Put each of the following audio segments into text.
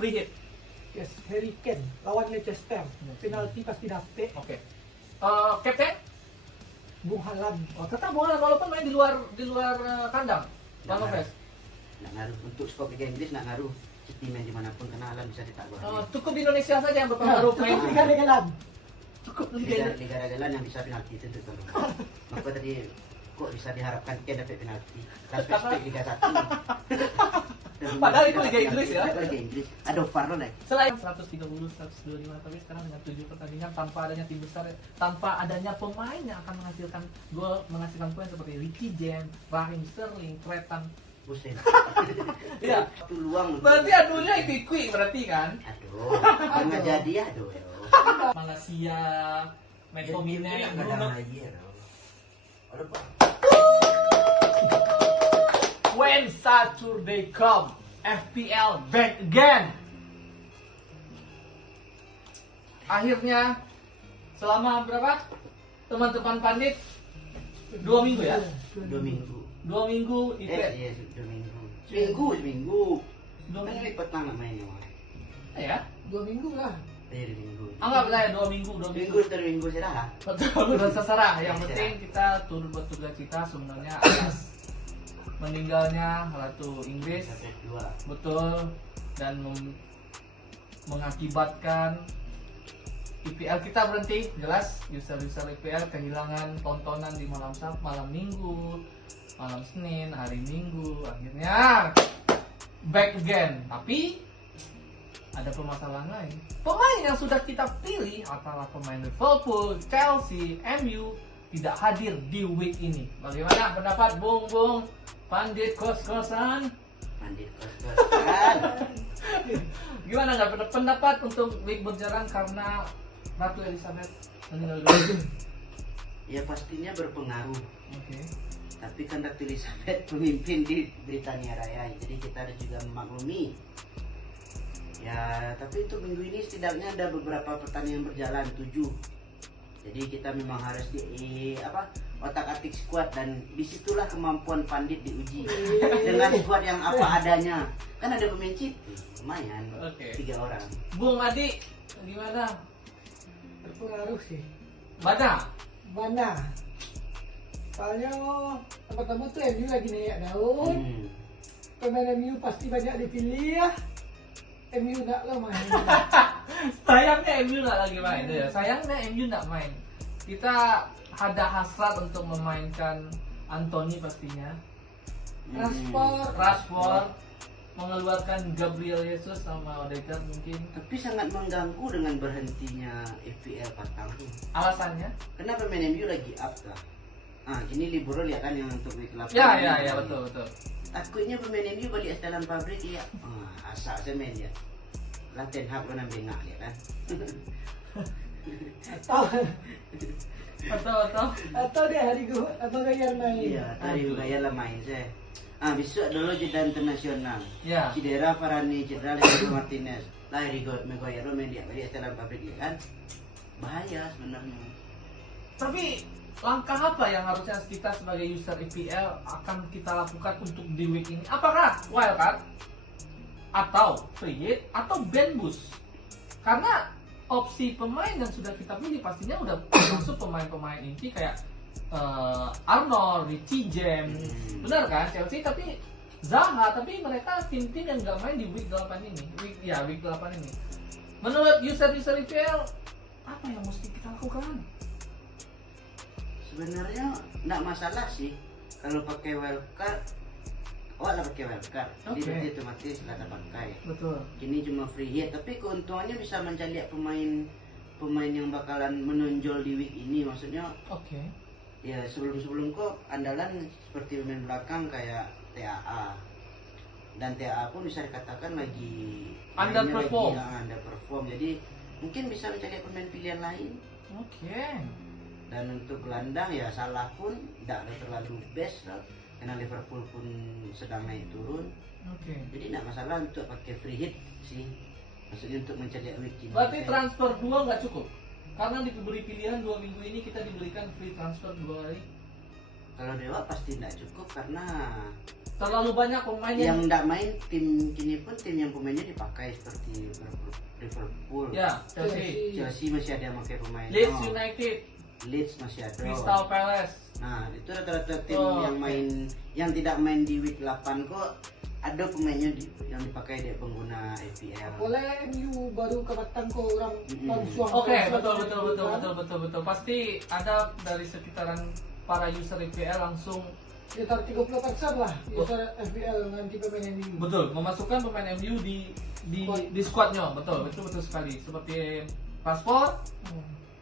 free hit. Yes, Harry Kane lawan Leicester. Penalti pasti dapet. Oke. Kapten? Bung Haaland. Oh, tetap bola walaupun main di luar kandang. Bang Nofes. Nggak ngaruh untuk skop Liga Inggris, nggak ngaruh. City main dimanapun karena Haaland bisa cetak gol. Cukup di Indonesia saja yang berpengaruh main. Cukup Liga Regalan. Cukup Liga Ragalan yang bisa penalti itu tuh. Maka tadi kok bisa diharapkan Ken dapat penalti. Transfer Liga 1. Padahal itu Liga Inggris ya. Liga Inggris. Ada VAR loh, Nek. Selain 130, 125, tapi sekarang dengan 7 pertandingan tanpa adanya tim besar, tanpa adanya pemain yang akan menghasilkan gol, menghasilkan poin seperti Ricky James, Raheem Sterling, Tretan. Buset. Iya. Itu luang. Berarti aduhnya ikut berarti kan? Aduh. Nggak jadi aduh. Malaysia, McTominay, Bruno. When Saturday come, FPL back again. Akhirnya selama berapa? Teman-teman pandit 2 minggu ya? 2 minggu. 2 minggu Iya, 2 minggu. Seminggu. Kan lipat tangan mainnya. Ya? 2 minggu lah. Iya, 2 minggu. Anggap saya 2 minggu, 2 minggu. Minggu serah. Betul, udah terserah. Yang penting kita turut berduka cita sebenarnya atas meninggalnya Ratu Inggris. Sampai 2. Betul. Dan mengakibatkan IPL kita berhenti. Jelas user-user IPL kehilangan tontonan di malam Sabtu, malam Minggu, malam Senin, hari Minggu. Akhirnya back again. Tapi ada permasalahan lain. Pemain yang sudah kita pilih adalah pemain Liverpool, Chelsea, MU tidak hadir di week ini. Bagaimana pendapat Bung Pandit kos-kosan? Pandit kos-kosan. Gimana nggak pendapat untuk week berjalan karena Ratu Elizabeth meninggal dunia? Ya pastinya berpengaruh. Oke. Tapi kan Ratu Elizabeth pemimpin di Britania Raya, jadi kita harus juga memaklumi. Ya, tapi untuk minggu ini setidaknya ada beberapa pertandingan berjalan 7. Jadi kita memang harus otak-atik squad dan disitulah kemampuan Pandit diuji dengan squad yang apa adanya. Kan ada pemain City, lumayan. Oke. 3 orang. Bung Adi, gimana? Berpengaruh sih. Mana? Soalnya pertama tuh MU lagi naik daun. Pemain MU pasti banyak dipilih ya. MU nggak lah main. Sayangnya MU nggak lagi main ya. Sayangnya MU nggak main. Kita ada hasrat untuk memainkan Anthony pastinya. Rashford mengeluarkan Gabriel Jesus sama Odegaard mungkin. Tapi sangat mengganggu dengan berhentinya FPL 4 tahun. Alasannya? Karena pemain MU lagi up lah. Gini libur lihat kan yang untuk week 8. Ya, betul. Takutnya pemain MU balik setelan pabrik ya. Asak semen ya. Latihan hap kan bengak ya kan. Atau dia atau gaya main. Iya, tadi gaya lah main saya. Besok dulu jeda internasional. Ya. Cedera Varane, cedera Lisandro Martinez. Lah Maguire main dia balik setelan pabrik ya kan. Bahaya sebenarnya. Tapi langkah apa yang harusnya kita sebagai user IPL akan kita lakukan untuk di week ini? Apakah wildcard atau free hit atau ban boost? Karena opsi pemain yang sudah kita pilih pastinya udah masuk pemain-pemain inti kayak Arnold, Richie James, benar kan? Chelsea tapi Zaha, tapi mereka tim-tim yang nggak main di week 8 ini. Week 8 ini. Menurut user IPL apa yang mesti kita lakukan? Sebenarnya enggak masalah sih kalau pakai wildcard. Pakai wildcard. Jadi otomatis nggak pakai. Betul. Ini cuma free hit, tapi keuntungannya bisa mencari pemain yang bakalan menonjol di week ini. Maksudnya, ya sebelum kok andalan seperti pemain belakang kayak TAA. Dan TAA pun bisa dikatakan lagi underperform. Jadi mungkin bisa mencari pemain pilihan lain. Dan untuk gelandang ya Salah pun tidak terlalu best lah, karena Liverpool pun sedang naik turun. Jadi tidak masalah untuk pakai free hit sih, maksudnya untuk mencari week ini. Berarti transfer 2 nggak cukup? Karena diberi pilihan 2 minggu ini kita diberikan free transfer 2 kali. Kalau Dewa pasti tidak cukup karena Terlalu banyak pemain yang tidak main tim kini pun tim yang pemainnya dipakai seperti Liverpool, ya, Chelsea, Chelsea masih ada yang pakai pemain. Leeds United, Leeds masih ada. Crystal Palace. Nah, itu rata-rata tim yang main yang tidak main di week 8 kok ada pemainnya yang dipakai dari pengguna FPL. Boleh MU baru kebatang ke orang langsung. Oke, betul. Pasti ada dari sekitaran para user FPL langsung Sekitar 30% lah user FPL nanti pemain MU. betul memasukkan pemain MU di squadnya, betul sekali. Seperti Rashford,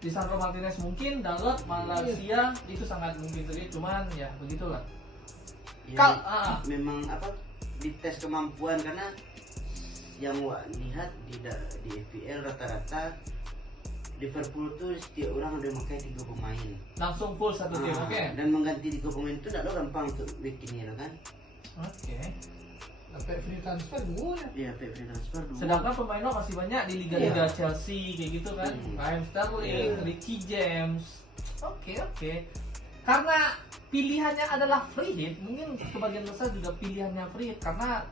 Lisandro Martinez mungkin, Dalot, Malaysia itu sangat mungkin tadi, cuman ya begitulah. Ya, memang apa dites kemampuan karena yang lihat di FPL rata-rata Liverpool tuh setiap orang ada memakai 3 pemain. Langsung full satu tim, oke. Dan mengganti 3 pemain itu tidak gampang untuk week ini kan? Oke. Sampai free transfer dulu ya. Iya, free transfer dulu. Sedangkan pemainnya masih banyak di liga-liga Chelsea kayak gitu kan. Raheem Sterling, Ricky James. Oke. Karena pilihannya adalah free hit, mungkin sebagian besar juga pilihannya free hit karena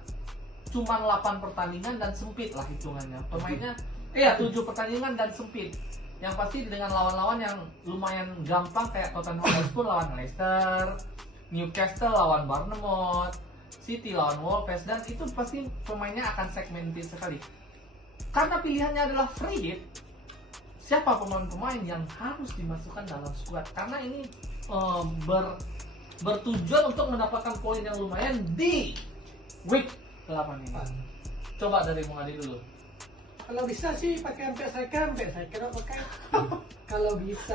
cuma 8 pertandingan dan sempit lah hitungannya. Pemainnya 7 pertandingan dan sempit. Yang pasti dengan lawan-lawan yang lumayan gampang kayak Tottenham Hotspur lawan Leicester, Newcastle lawan Bournemouth, City lawan Wolves, dan itu pasti pemainnya akan segmented sekali. Karena pilihannya adalah free hit, siapa pemain-pemain yang harus dimasukkan dalam squad? Karena ini bertujuan untuk mendapatkan poin yang lumayan di week 8 ini. Coba dari Bung Adi dulu. Kalau bisa sih pakai sampai striker pakai. Kalau bisa,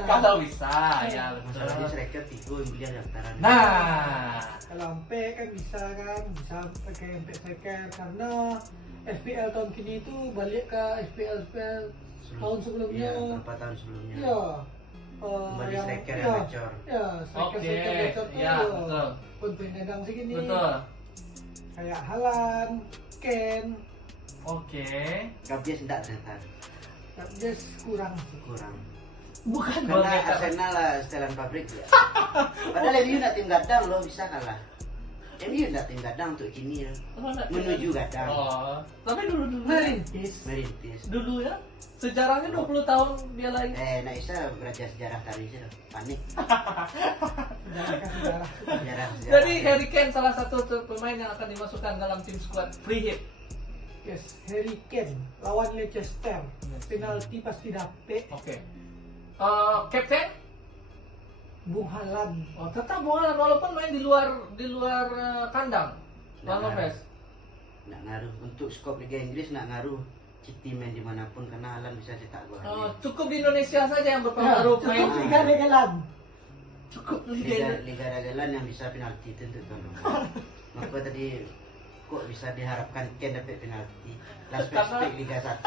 ya Masalahnya striker 3 yang beli daftaran. Nah, kalau sampai kan bisa pakai sampai striker karena FPL tahun kini itu balik ke FPL tahun sebelumnya. Iya, beberapa tahun sebelumnya. Iya. Kembali striker yang gacor. Ya, striker gacor tuh. Ya, betul. Pemain dendang segini. Betul. Kayak Haaland, Kane. Oke. Gabias tidak ternyata. Gabias kurang. Bukan Karena begitu. Arsenal lah setelan pabrik ya. Padahal MU nak tim gadang loh bisa kalah. MU nak tim gadang untuk kini ya. Menuju gadang. Tapi dulu Merintis. Dulu ya. Sejarahnya 20 tahun dia lagi. Nak bisa belajar sejarah tadi sih. Panik. Sejarah. Jadi Harry Kane salah satu pemain yang akan dimasukkan dalam tim squad free hit. Yes, Harry Kane lawan Leicester. Penalti pasti dapet. Oke. Captain? Bung Haaland. Tetap Bung Haaland walaupun main di luar kandang. Lawan Lopez. Nak ngaruh untuk skop Liga Inggris, nak ngaruh City main dimanapun karena Haaland bisa cetak gol. Cukup di Indonesia saja yang berpengaruh main. Cukup Liga Negelan. Cukup Liga Dagelan yang bisa penalti tentu kan. Maka tadi kok bisa diharapkan Ken dapat penalti. Last spek Liga 1.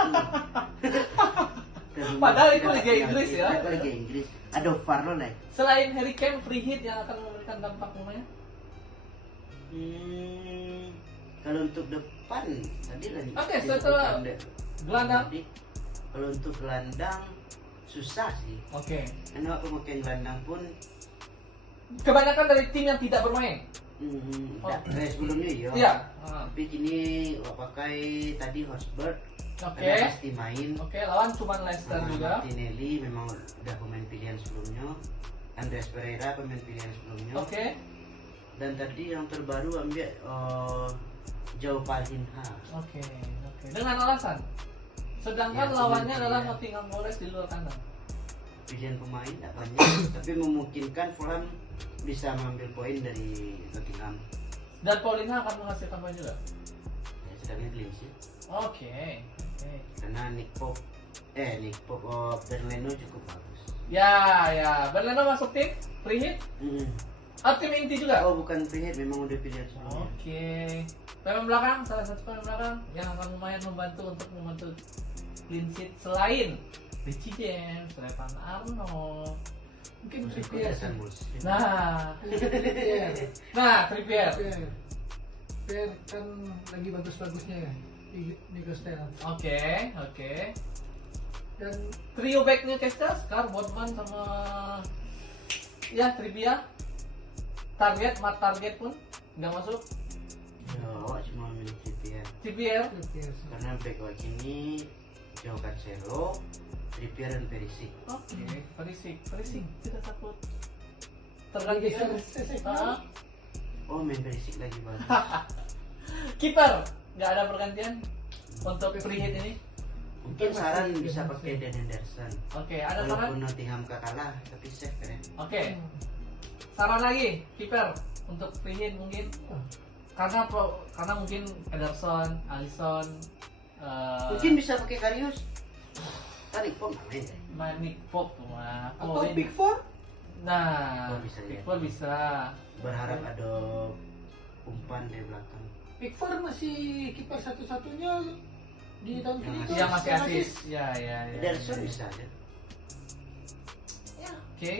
Padahal itu Liga Inggris ya. Itu Liga Inggris. Ada VAR loh nih. Selain Harry Kane free hit yang akan memberikan dampak lumayan. Kalau untuk depan tadi lah. Oke, setelah gelandang. Kalau untuk gelandang susah sih. Oke. Karena pemakai gelandang pun kebanyakan dari tim yang tidak bermain. Sebelumnya iya. Iya. Tapi kini pakai tadi Hotspur. Oke. Pasti main. Oke, lawan cuma Leicester juga. Martinelli memang udah pemain pilihan sebelumnya. Andreas Pereira pemain pilihan sebelumnya. Oke. Dan tadi yang terbaru ambil Joao Palhinha. Oke. Dengan alasan. Sedangkan Ya, lawannya adalah pilihan. Nottingham Forest di luar kandang. Pilihan pemain tidak banyak, tapi memungkinkan Fulham bisa mengambil poin dari Nottingham. Dan Paulinho akan menghasilkan poin juga. Ya, sedangkan clean sheet. Oke. Karena Nick Pope Berleno cukup bagus. Ya. Berleno masuk tim free hit. Tim inti juga. Oh, bukan free hit, memang udah pilihan sebelumnya. Oke. Pemain belakang, salah satu pemain belakang yang akan lumayan membantu clean sheet selain Richie James, Stefan Arnold, Mungkin Trippier. Trippier. Trippier kan lagi bagus-bagusnya ya di Newcastle. Oke. Dan Trio back Newcastle, Scar, Botman sama Trippier. Target pun nggak masuk. Trippier. Karena back right ini Joao Cancelo, Trippier dan Perisic. Oke, Perisic tidak takut Terganti tergantikan. Oh, main Perisic lagi bagus. Kiper nggak ada pergantian untuk free hit ini. Mungkin saran bisa pakai Dan Henderson. Oke, ada saran? Walaupun Nottingham kalah, tapi safe kan ya. Oke, saran lagi kiper untuk free hit mungkin karena mungkin Ederson, Alisson, Mungkin bisa pakai Karius. Tarik pom main ya. Nick Pope mah. Atau Big Four? Nah, Oh, bisa ya. Pickford bisa. Berharap ada umpan dari belakang. Pickford masih kiper satu-satunya di tahun ini. Yang masih asis. Ya. Ederson bisa ya. Ya, oke.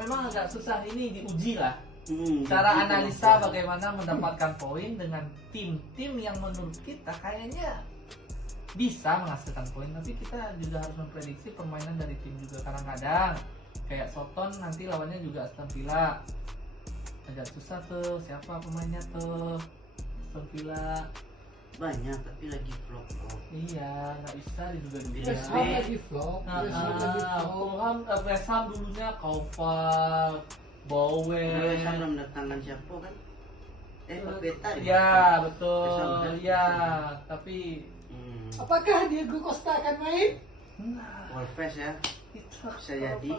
Memang agak susah ini diuji lah. jadi Cara analisa kemampuan. bagaimana mendapatkan poin dengan tim-tim yang menurut kita kayaknya bisa menghasilkan poin, tapi kita juga harus memprediksi permainan dari tim juga. Kadang-kadang kayak Soton nanti lawannya juga Aston Villa, agak susah tuh siapa pemainnya tuh Aston Villa. banyak tapi lagi flop. Iya, nggak bisa diduga-duga. West Ham lagi flop. West Ham lagi flop. Fulham, West Ham dulunya Kovac, Bowen. West Ham belum mendatangkan siapa kan? Papeta Ya betul, West Ham udah ya. bisa. Tapi Apakah Diego Costa akan main? Wolves ya. Itu Bisa jadi.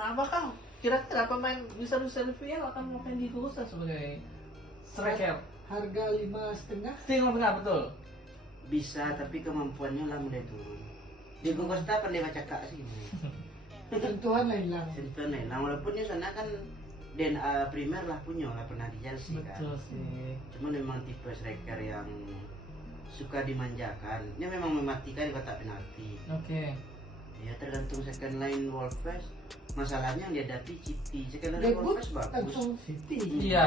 apakah kira-kira pemain bisa Sevilla akan memakai Diego Costa sebagai striker? Harga 5,5. Tinggal benar betul. Bisa tapi kemampuannya lah mulai turun. Diego Costa pandai baca kak sih. Sentuhan lah hilang. Sentuhan lah. Nah, walaupun di sana kan Premier lah punya lah pernah di Chelsea kan. Betul sih. Cuman memang tipe striker yang suka dimanjakan. Dia memang mematikan di kotak penalti. Oke. Ya tergantung second line Wolves. Masalahnya yang dihadapi City. Second line Debut Wolves bagus. langsung City. Iya.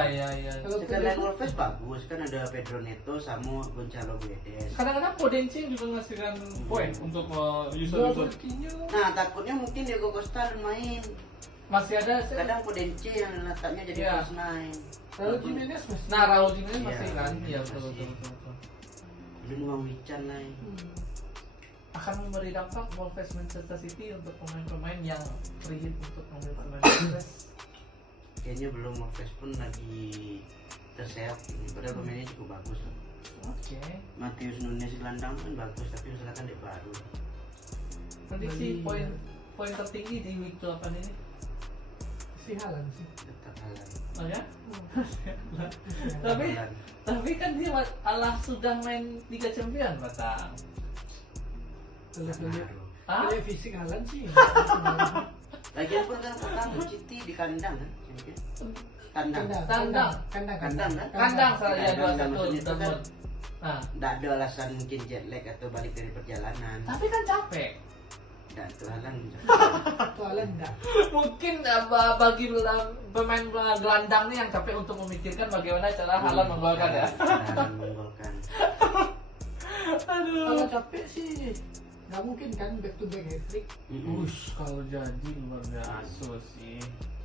Kalau Second line Wolves bagus kan ada Pedro Neto sama Gonzalo Guedes. Kadang-kadang Podenci juga menghasilkan poin untuk user. Nah takutnya mungkin Diego Costa main. Masih ada. Kadang Podenci yang letaknya jadi Iya. false nine. Kalau Jimenez masih. Nah, Raul Jimenez Iya, masih kan? Iya masih. betul. Belum Wang Wichan lah. Akan memberi dampak Wolves Manchester City untuk pemain-pemain yang free hit untuk mengambil pemain Wolves. Kayaknya belum Wolves pun lagi terseok ini. Padahal pemainnya cukup bagus. Oke. Matius Nunes gelandang kan bagus tapi silakan dia baru. Prediksi poin tertinggi di week 8 ini. Si Haaland sih. Tetap Haaland. Oh ya? Tetap Tapi Haaland. tapi kan dia sudah main Liga Champion, Batang. Kalau lihat Ah? lihat fisik Haaland sih. Lagian pun kan petang City di kandang kan? Kandang. Kandang. Kandang. Kandang kan? Kandang saya Kandang, 2-1 maksudnya itu kan Dortmund. Nah, nggak ada alasan mungkin jet lag atau balik dari perjalanan. tapi kan capek. Dan itu Haaland Tuh Haaland enggak. Mungkin bagi pemain gelandang nih yang capek untuk memikirkan bagaimana cara Haaland menggolkan ya. Haaland menggolkan. Aduh. Kalau capek sih nggak mungkin kan back to back hat trick. Ush, kalau jadi luar biasa sih.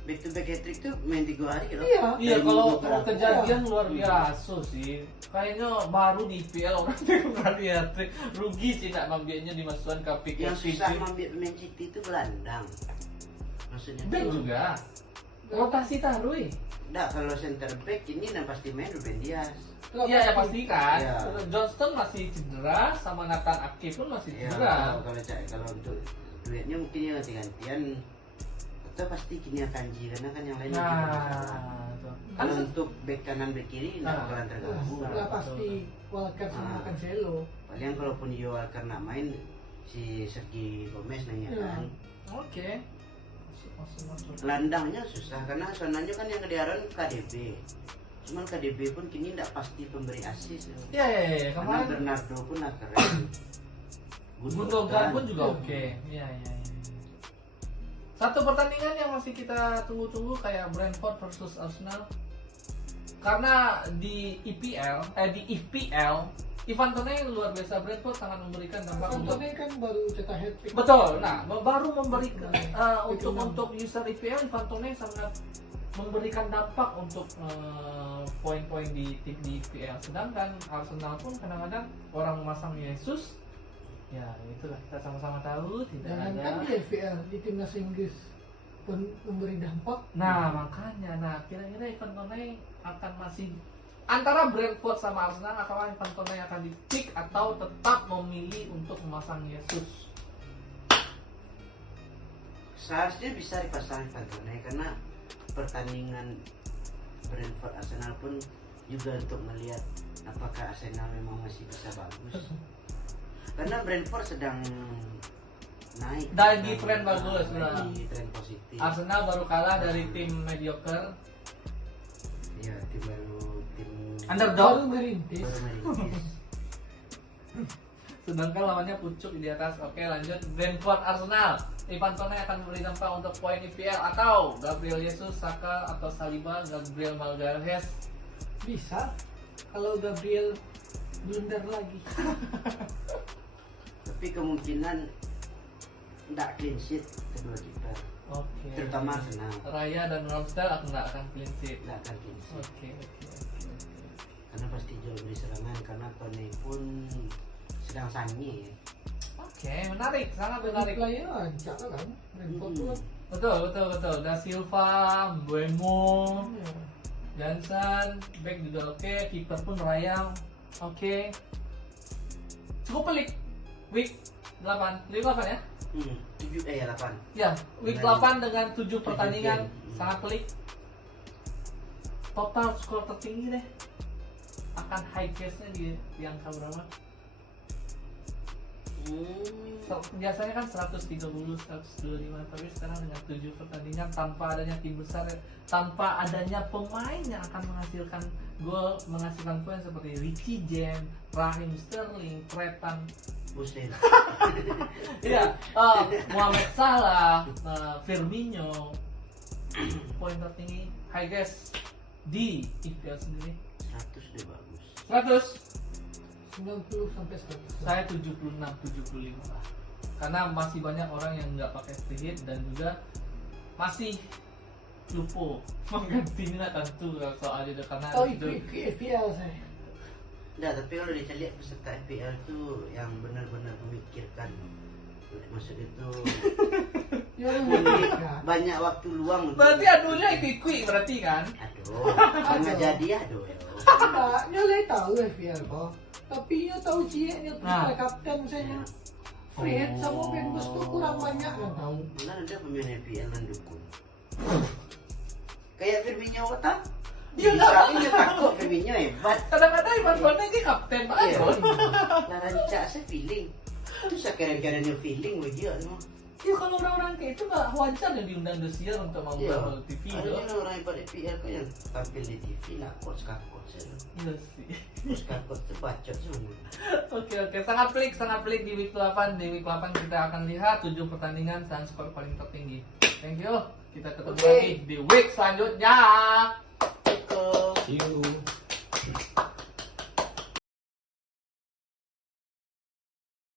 Back to back hat trick tuh main 3 hari gitu. Iya. Iya, Dari kalau minggu berapa? kejadian luar biasa sih. Kayaknya baru di IPL orang kembali ya. Rugi sih nak ngambilnya dimasukkan ke pick Yang susah mengambil pemain City itu gelandang. Maksudnya back tuh, juga. Rotasi Tarui. Nggak, kalau center back ini yang pasti main Ruben Dias. Iya, ya pasti kan. Iya. Johnston masih cedera, sama Nathan Ake pun masih Ya, cedera. kalau untuk duitnya mungkin ya ganti-gantian atau pasti kini Kanji karena kan yang lain juga masalah. Nah, tuh. Kalau untuk back kanan back kiri nggak Nah. bakalan terganggu. Nah. Udah pasti Walker sama Ah. Cancelo. Paling kalaupun Yo Walker nak main si Sergi Gomez nanya Iya. kan. Oke. Masuk. Gelandangnya susah karena soalnya kan yang kedaran KDB. Cuman KDB pun kini tidak pasti pemberi asis. Iya. Karena Kemarin Bernardo pun nak keren. Gundogan pun juga oke. Iya. Satu pertandingan yang masih kita tunggu-tunggu kayak Brentford versus Arsenal. Karena di IPL Ivan Toney luar biasa, Brentford sangat memberikan dampak untuk Toney kan baru cetak hat-trick. betul. Nah, baru memberikan untuk user IPL, Ivan Toney sangat memberikan dampak untuk poin-poin di tim di IPL. Sedangkan Arsenal pun kadang-kadang orang memasang Yesus, ya itulah kita sama-sama tahu tidak Jangan ada. kan di FPL di timnas Inggris pun memberi dampak. Nah makanya, kira-kira Ivan Toney akan masih antara Brentford sama Arsenal, apakah Ivan Toney akan di-pick atau tetap memilih untuk memasang Yesus? Seharusnya bisa dipasang Ivan Toney karena pertandingan Brentford Arsenal pun juga untuk melihat apakah Arsenal memang masih bisa bagus. Karena Brentford sedang naik. Lagi tren bagus, lagi tren positif. Arsenal baru kalah dari tim mediocre, Ya, tim baru tim underdog. Baru merintis. baru merintis. Sedangkan lawannya pucuk di atas. Oke, lanjut. Brentford Arsenal. Ivan Toney akan memberi dampak untuk poin IPL atau Gabriel Jesus, Saka atau Saliba, Gabriel Magalhaes. Bisa kalau Gabriel blunder lagi. Tapi kemungkinan tidak clean sheet kedua kiper, Oke. terutama Arsenal. Raya dan Ramsdale akan clean sheet. Tidak akan clean sheet. Oke. Karena pasti jauh lebih serangan karena Toney pun sedang sanyi. Oke, menarik, sangat Dari menarik. player aja kan. Brentford tuh kan. Betul. Da Silva, Buemo, Ya. Johnson, back juga oke, kiper pun Rayang. Oke. Cukup pelik. Week 8 ya? 7 ya 8. Ya, week 8 dengan 7 pertandingan game. sangat pelik. Total skor tertinggi deh. Akan high case-nya di angka berapa? Biasanya kan 130, 125, tapi sekarang dengan 7 pertandingan tanpa adanya tim besar, tanpa adanya pemain yang akan menghasilkan gol, menghasilkan poin seperti Ricky James, Raheem Sterling, Tretan, Buset. iya, Mohamed Salah, Firmino, poin tertinggi, high guess di IPL sendiri 100 deh bagus. 100. 90 sampai 100. Saya 76-75 lah. Karena masih banyak orang yang nggak pakai free hit dan juga masih lupa menggantinya tentu soal itu karena Oh itu FPL saya. Nah, tapi kalau dilihat peserta FPL tuh yang benar-benar memikirkan, maksud itu Ya banyak waktu luang untuk. berarti aduhnya ikut berarti kan? Aduh, karena jadi aduh. Enggak, nyoleh tahu FPL kok. Tapi ya tahu cieknya Nah. kapten saya. Fred sama Bembus tuh kurang banyak kan tahu. Benar ada pemain FPL yang dukung. Kayak Firmino kata. Dia Bisa nggak- ini takut Firmino hebat. Kadang-kadang Ivan Toney ini kapten Iya. banget. Nah, rancak saya feeling. Terus saya kira-kira dia feeling begitu semua. Ya kalau orang-orang kayak itu nggak wajar yang diundang Desiar untuk Iya. membuat TV loh. Ada orang hebat FPL kok yang tampil di TV lah, coach-coach saya. Iya sih. Coach tuh bacot semua. Oke, sangat pelik di week 8. Di week 8 kita akan lihat 7 pertandingan dan skor paling tertinggi. Thank you. Kita ketemu Oke. lagi di week selanjutnya. Cukup. See you.